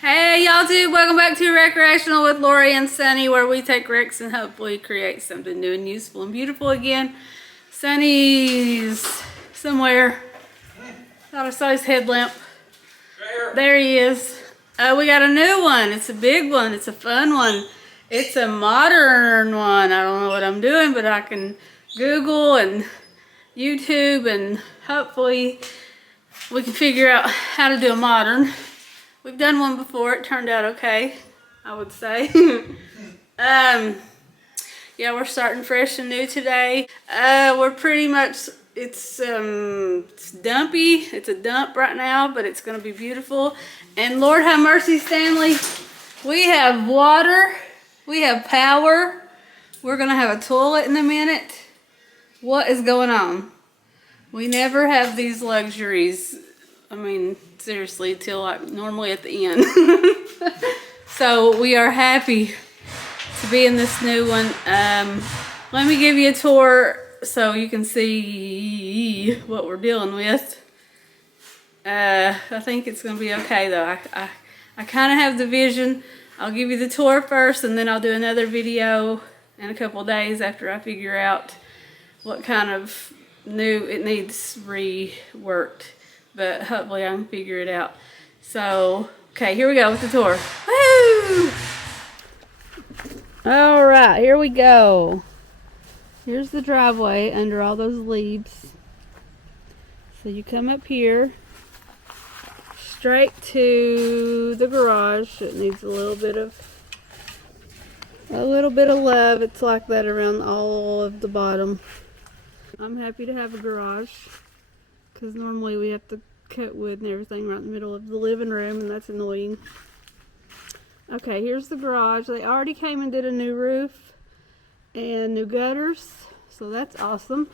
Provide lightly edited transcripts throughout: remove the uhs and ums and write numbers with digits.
Hey y'all too, welcome back to Recreational with Lori and Sunny, where we take wrecks and hopefully create something new and useful and beautiful again. Sunny's somewhere. Thought I saw his headlamp. There he is. We got a new one. It's a big one. It's a fun one. It's a modern one. I don't know what I'm doing, but I can Google and YouTube and hopefully we can figure out how to do a modern. We've done one before. It turned out okay, I would say. Yeah, we're starting fresh and new today. We're pretty much, it's dumpy. It's a dump right now, but it's gonna be beautiful. And Lord have mercy, Stanley, we have water, we have power. We're gonna have a toilet in a minute. What is going on? We never have these luxuries. I mean, seriously, till like normally at the end. So we are happy to be in this new one. Let me give you a tour so you can see what we're dealing with. I think it's gonna be okay though. I kind of have the vision. I'll give you the tour first and then I'll do another video in a couple days after I figure out what kind of new it needs reworked. But hopefully I can figure it out. So, okay, here we go with the tour. Woo! All right, here we go. Here's the driveway under all those leaves. So you come up here, straight to the garage. It needs a little bit of love. It's like that around all of the bottom. I'm happy to have a garage, because normally we have to cut wood and everything right in the middle of the living room, and that's annoying. Okay, here's the garage. They already came and did a new roof and new gutters, so that's awesome.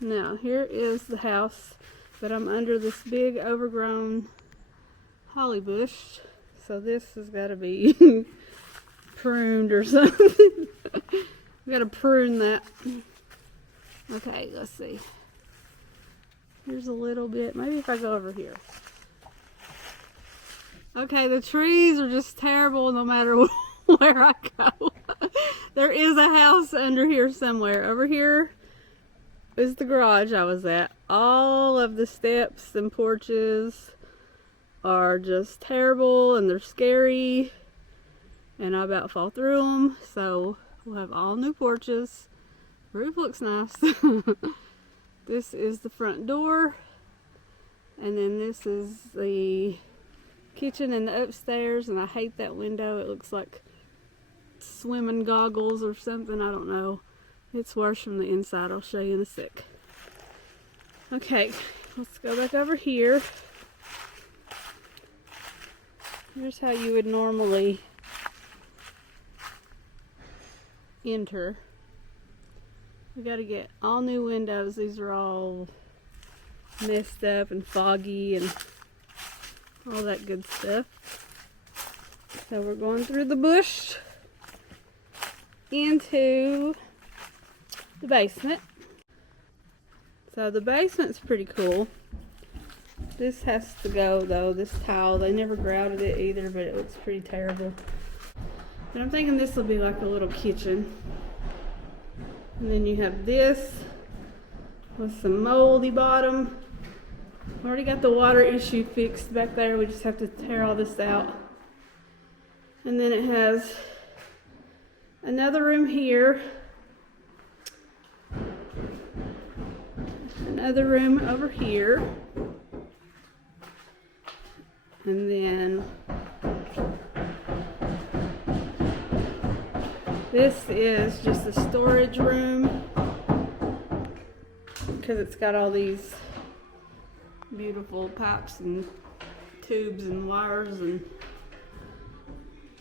Now, here is the house, but I'm under this big overgrown holly bush, so this has got to be pruned or something. We got to prune that. Okay, let's see. Here's a little bit. Maybe if I go over here. Okay, the trees are just terrible no matter where I go. There is a house under here somewhere. Over here is the garage I was at. All of the steps and porches are just terrible and they're scary. And I about fall through them. So we'll have all new porches. Roof looks nice. This is the front door, and then this is the kitchen and the upstairs, and I hate that window. It looks like swimming goggles or something. I don't know. It's worse from the inside. I'll show you in a sec. Okay, let's go back over here. Here's how you would normally enter. We gotta get all new windows. These are all messed up and foggy and all that good stuff. So we're going through the bush into the basement. So the basement's pretty cool. This has to go though, this tile. They never grouted it either, but it looks pretty terrible. But I'm thinking this will be like a little kitchen. And then you have this with some moldy bottom. Already got the water issue fixed back there. We just have to tear all this out. And then it has another room here. Another room over here. And then this is just a storage room because it's got all these beautiful pipes and tubes and wires, and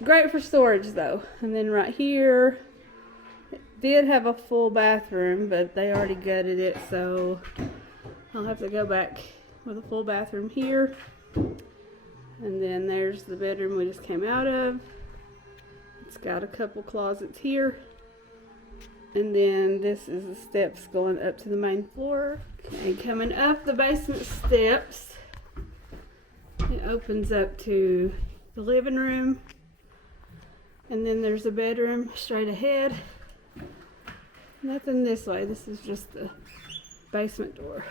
great for storage though. And then right here, it did have a full bathroom, but they already gutted it, so I'll have to go back with a full bathroom here. And then there's the bedroom we just came out of. It's got a couple closets here. And then this is the steps going up to the main floor. And coming up the basement steps, it opens up to the the living room. And then there's a bedroom straight ahead. Nothing this way. This is just the basement door.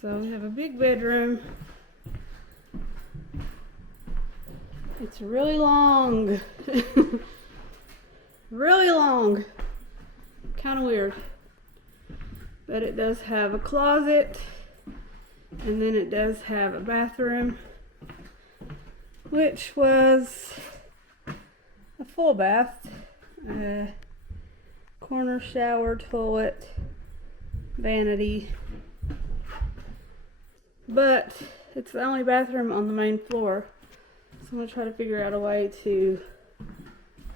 So we have a big bedroom. It's really long. Really long. Kind of weird. But it does have a closet. And then it does have a bathroom, which was a full bath. Corner shower, toilet, vanity. But it's the only bathroom on the main floor. So I'm going to try to figure out a way to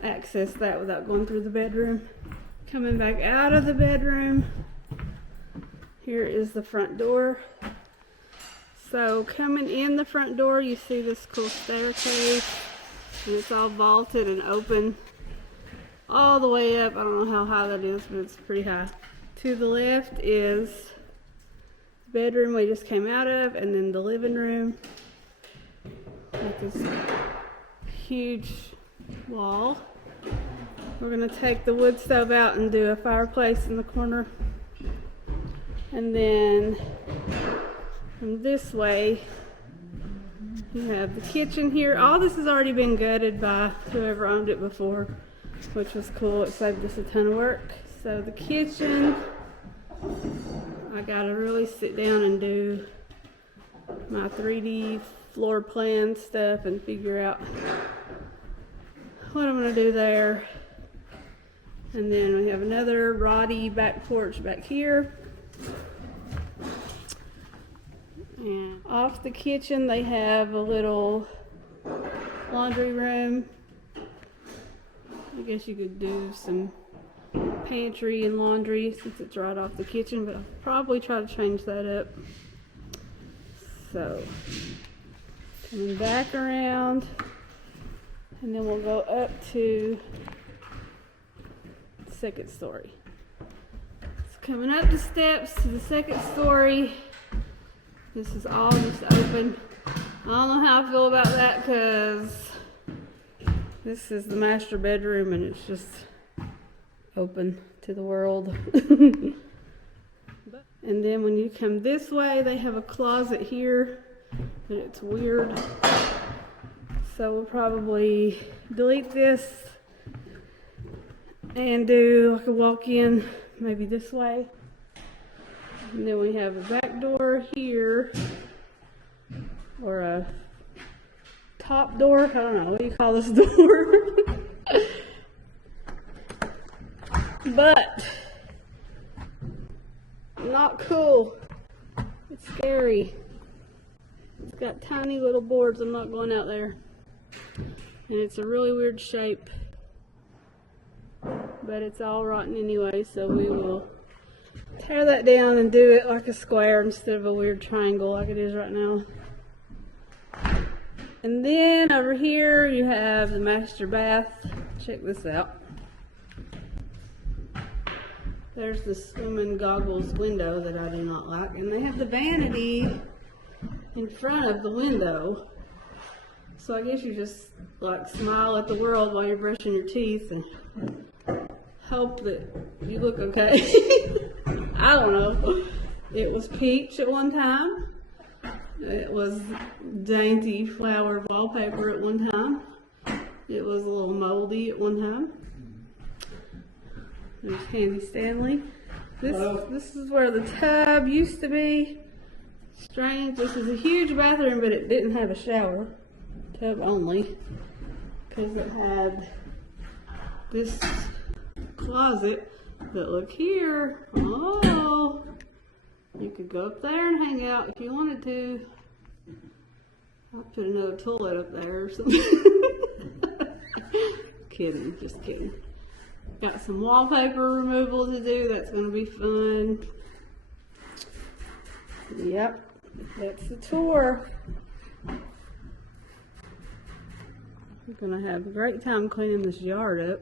access that without going through the bedroom. Coming back out of the bedroom, here is the front door. So coming in the front door, you see this cool staircase, and it's all vaulted and open all the way up. I don't know how high that is, but it's pretty high. To the left is the bedroom we just came out of, and then the living room with this huge wall. We're gonna take the wood stove out and do a fireplace in the corner. And then from this way, you have the kitchen here. All this has already been gutted by whoever owned it before, which was cool. It saved us a ton of work. So the kitchen, I gotta really sit down and do my 3D floor plan stuff and figure out what I'm gonna do there. And then we have another Roddy back porch back here. And off the kitchen, they have a little laundry room. I guess you could do some pantry and laundry since it's right off the kitchen, but I'll probably try to change that up. So, coming back around, and then we'll go up to the second story. So coming up the steps to the second story, this is all just open. I don't know how I feel about that because this is the master bedroom and it's just open to the world. And then when you come this way, they have a closet here, but it's weird. So we'll probably delete this and do like a walk-in maybe this way. And then we have a back door here, or a top door. I don't know, what do you call this door? But not cool. It's scary. It's got tiny little boards. I'm not going out there. And it's a really weird shape. But it's all rotten anyway, so we will tear that down and do it like a square instead of a weird triangle like it is right now. And then over here you have the master bath. Check this out. There's the swimming goggles window that I do not like. And they have the vanity in front of the window. So I guess you just like smile at the world while you're brushing your teeth and hope that you look okay. I don't know. It was peach at one time. It was dainty flowered wallpaper at one time. It was a little moldy at one time. There's Handy Stanley. This is where the tub used to be. Strange. This is a huge bathroom, but it didn't have a shower. Tub only. Because it had this closet. But look here. Oh! You could go up there and hang out if you wanted to. I'll put another toilet up there or something. Kidding, just kidding. Got some wallpaper removal to do. That's going to be fun. Yep, that's the tour. We're going to have a great time cleaning this yard up.